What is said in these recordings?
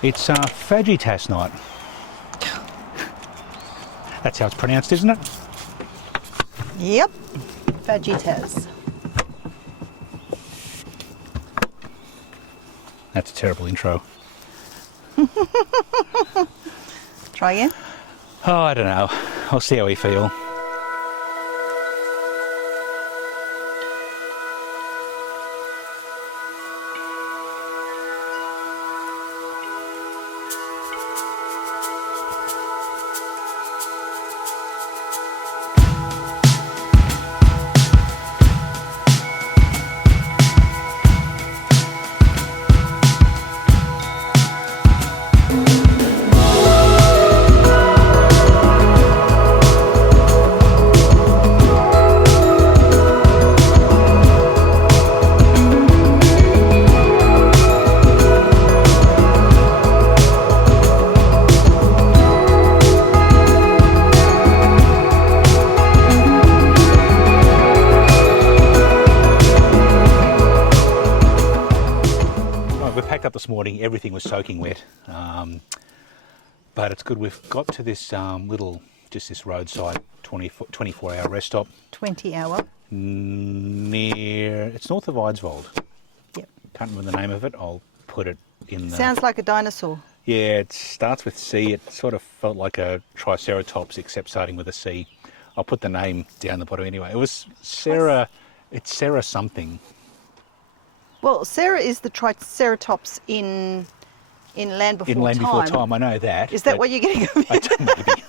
It's Fajitas night. That's how it's pronounced, isn't it? Yep, fajitas. That's a terrible intro. Try again. Oh, I don't know. I'll see how we feel. Up this morning, everything was soaking wet, but it's good we've got to this this roadside 24-hour rest stop. 20-hour. It's north of Eidsvold. Yep. Can't remember the name of it. I'll put it in the... Sounds like a dinosaur. Yeah, it starts with C. It sort of felt like a Triceratops, except starting with a C. I'll put the name down the bottom anyway. It was Sarah... It's Sarah something. Well, Sarah is the Triceratops in Land Before Time. In Land Before Time, I know that. Is that what you're getting? I don't know, maybe.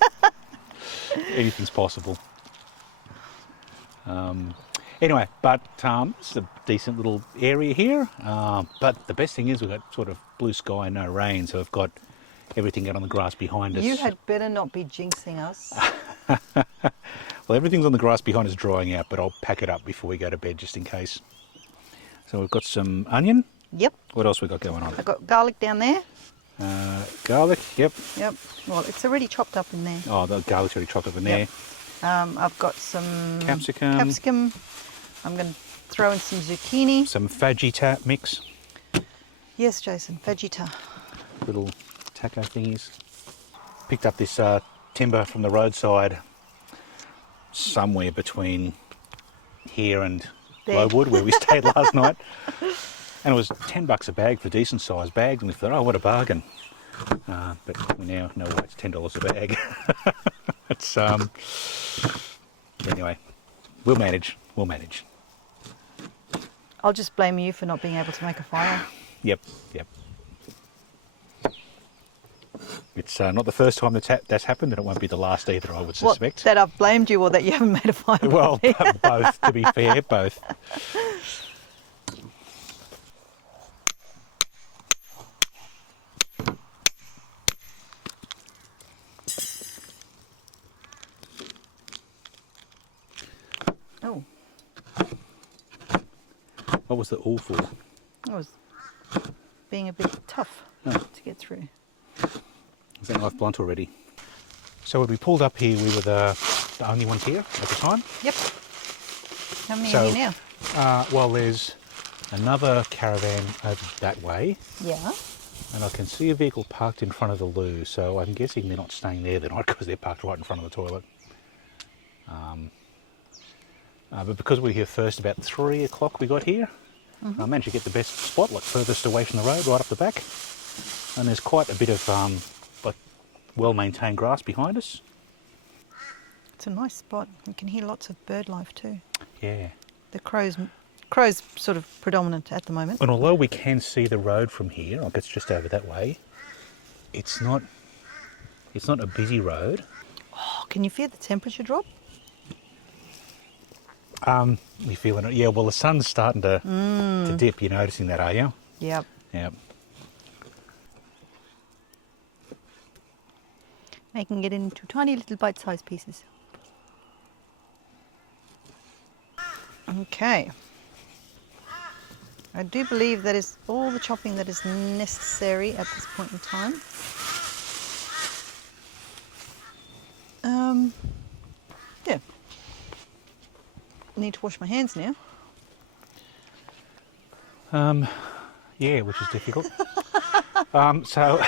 Anything's possible. Anyway, but it's a decent little area here. But the best thing is we've got sort of blue sky, no rain, so we've got everything out on the grass behind us. You had better not be jinxing us. Well, everything's on the grass behind us drying out, but I'll pack it up before we go to bed just in case. So we've got some onion. Yep. What else we got going on? I've got garlic down there. Garlic, yep. Yep. Well, it's already chopped up in there. Oh, the garlic's already chopped up in there. I've got some capsicum. I'm going to throw in some zucchini. Some fajita mix. Yes, Jason, fajita. Little taco thingies. Picked up this timber from the roadside somewhere between here and Firewood, where we stayed last night, and it was $10 a bag for decent sized bags, and we thought, oh, what a bargain. But we now know why it's $10 a bag. It's anyway, we'll manage. I'll just blame you for not being able to make a fire. Yep. It's not the first time that's happened, and it won't be the last either, I would suspect. What, that I've blamed you or that you haven't made a fire? Well, both, to be fair, both. Oh. What was the all for? I was being a bit tough to get through. Is that knife blunt already? So when we pulled up here, we were the only ones here at the time. Yep. How many are here now? Well, there's another caravan over that way. Yeah. And I can see a vehicle parked in front of the loo, so I'm guessing they're not staying there tonight because they're parked right in front of the toilet. But because we were here first about 3 o'clock we got here, I managed to get the best spot, like furthest away from the road, right up the back. And there's quite a bit of well-maintained grass behind us. It's a nice spot. You can hear lots of bird life too. Yeah. The crows sort of predominant at the moment. And although we can see the road from here, like it's just over that way, it's not a busy road. Oh, can you feel the temperature drop? We feeling it. Yeah, well, the sun's starting to dip. You're noticing that, are you? Yep. Yep. Making it into tiny little bite-sized pieces. Okay. I do believe that is all the chopping that is necessary at this point in time. Yeah. Need to wash my hands now. Yeah, which is difficult. So,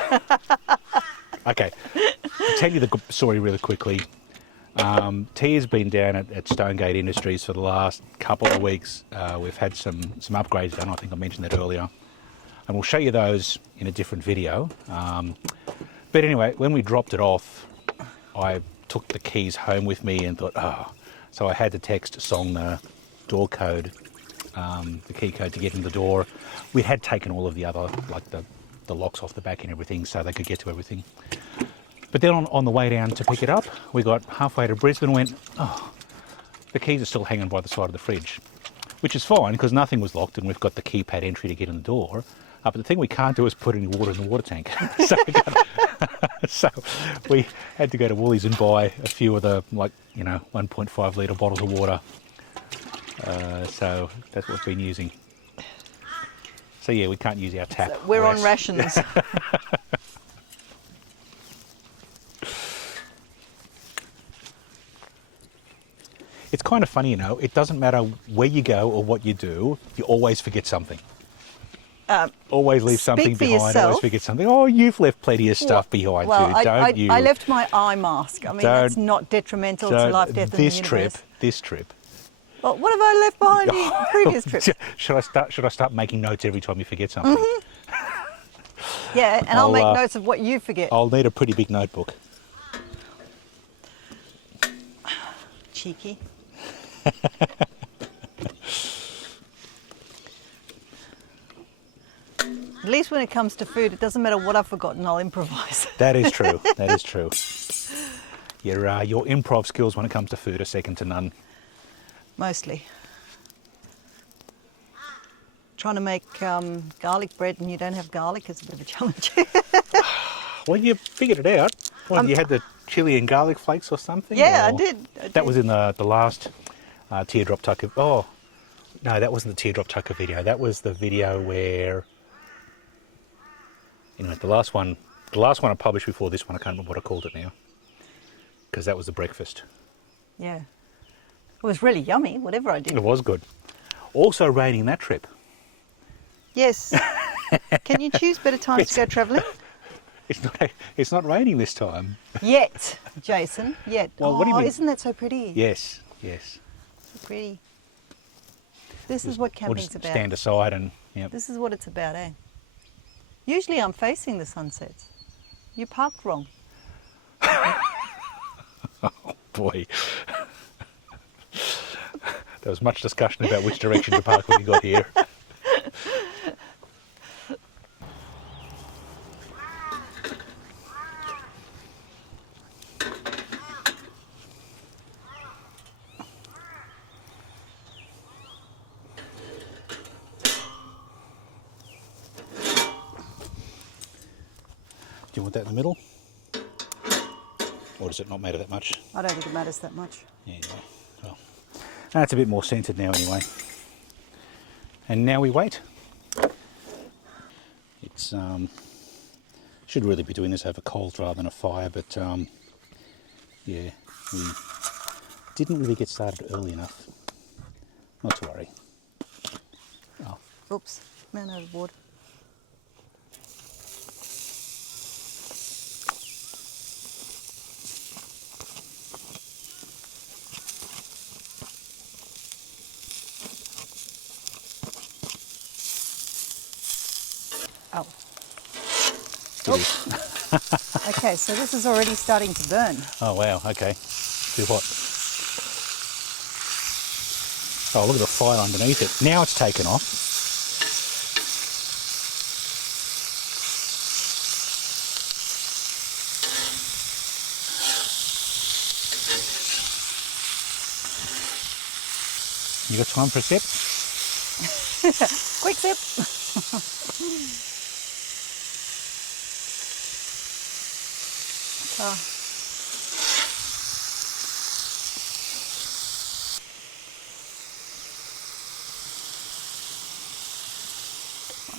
okay, to tell you the story really quickly. T has been down at Stonegate Industries for the last couple of weeks. We've had some upgrades done. I think I mentioned that earlier, and we'll show you those in a different video. But anyway, when we dropped it off, I took the keys home with me and thought, so I had to text Song the door code, the key code to get in the door. We had taken all of the other, like the locks off the back and everything, so they could get to everything. But then on the way down to pick it up, we got halfway to Brisbane and went, the keys are still hanging by the side of the fridge, which is fine because nothing was locked and we've got the keypad entry to get in the door. But the thing we can't do is put any water in the water tank. So we had to go to Woolies and buy a few of the 1.5 litre bottles of water. So that's what we've been using. So yeah, we can't use our tap. So we're on rations. It's kind of funny, it doesn't matter where you go or what you do, you always forget something. Always leave something behind, yourself. always forget something. Oh, you've left plenty of stuff behind too, don't you? I left my eye mask. I mean, that's not detrimental to life, death, and the universe. This trip. Well, what have I left behind the previous trip? Should I start making notes every time you forget something? Mm-hmm. Yeah, and I'll make notes of what you forget. I'll need a pretty big notebook. Cheeky. At least when it comes to food, it doesn't matter what I've forgotten, I'll improvise. That is true. That is true. Your improv skills when it comes to food are second to none. Mostly. Trying to make garlic bread and you don't have garlic is a bit of a challenge. Well, you figured it out. Well, you had the chili and garlic flakes or something? Yeah, or I did. That was in the last Teardrop Tucker. Oh, no, that wasn't the Teardrop Tucker video. That was the video where... Anyway, the last one I published before this one, I can't remember what I called it now. Because that was the breakfast. Yeah. It was really yummy, whatever I did. It was good. Also raining that trip. Yes. Can you choose better times to go travelling? It's not raining this time. Yet, Jason, yet. Well, what do you mean? Isn't that so pretty? Yes. So pretty. This is what We'll camping's just about. stand aside and... Yep. This is what it's about, eh? Usually I'm facing the sunsets. You parked wrong. Oh boy. There was much discussion about which direction to park when you got here. Do you want that in the middle? Or does it not matter that much? I don't think it matters that much. Yeah, well, that's a bit more centered now anyway. And now we wait. It's should really be doing this over coals rather than a fire, but yeah, we didn't really get started early enough. Not to worry. Oh. Oops, man overboard. Oh. Oops. Okay, so this is already starting to burn. Oh wow, okay. Too hot. Oh, look at the fire underneath it. Now it's taken off. You got time for a sip? Quick sip.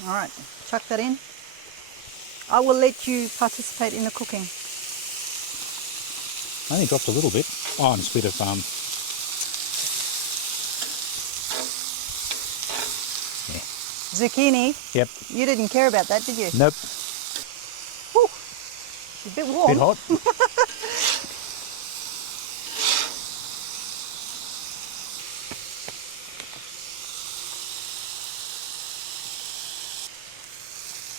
All right, chuck that in. I will let you participate in the cooking. I only dropped a little bit. Oh, and a bit of Zucchini? Yep. You didn't care about that, did you? Nope. It's a bit warm. Bit hot.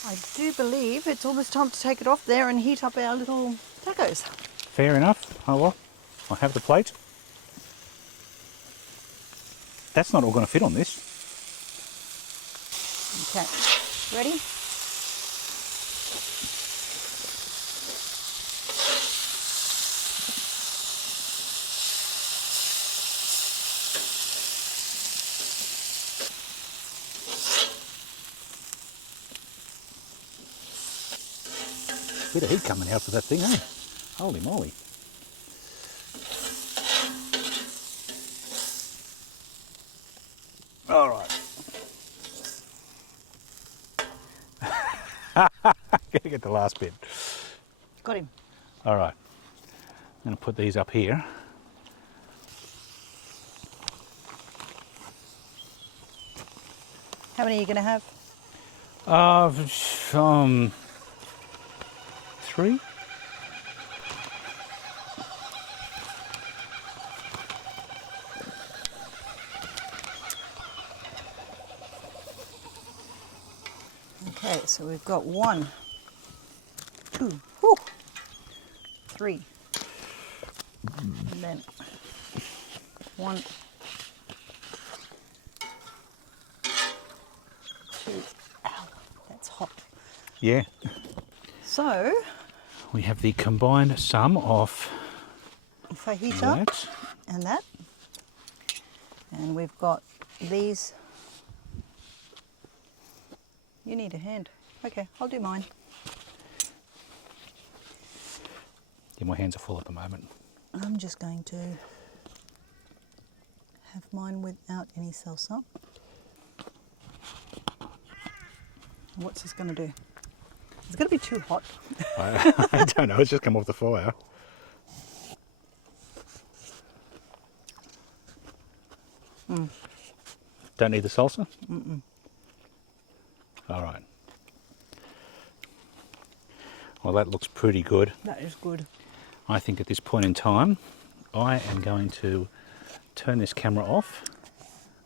I do believe it's almost time to take it off there and heat up our little tacos. Fair enough. Oh well, I have the plate. That's not all going to fit on this. Okay, ready? Bit of heat coming out of that thing, eh? Holy moly. All right. Gotta get the last bit. Got him. All right. I'm going to put these up here. How many are you going to have? 3. Okay, so we've got 1, 2, 3. And then 1, 2. Ow, that's hot. Yeah. So, We have the combined sum of fajita that. and that. And we've got these. You need a hand. Okay, I'll do mine. Yeah, my hands are full at the moment. I'm just going to have mine without any salsa. What's this going to do? It's going to be too hot. I don't know, it's just come off the fire. Don't need the salsa? Mm-mm. All right. Well, that looks pretty good. That is good. I think at this point in time, I am going to turn this camera off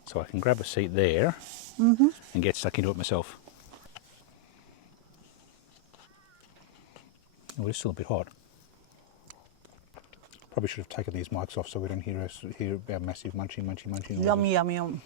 so I can grab a seat there and get stuck into it myself. Oh, it's still a bit hot. Probably should have taken these mics off so we don't hear our massive munchy noise. Yum, yum, yum.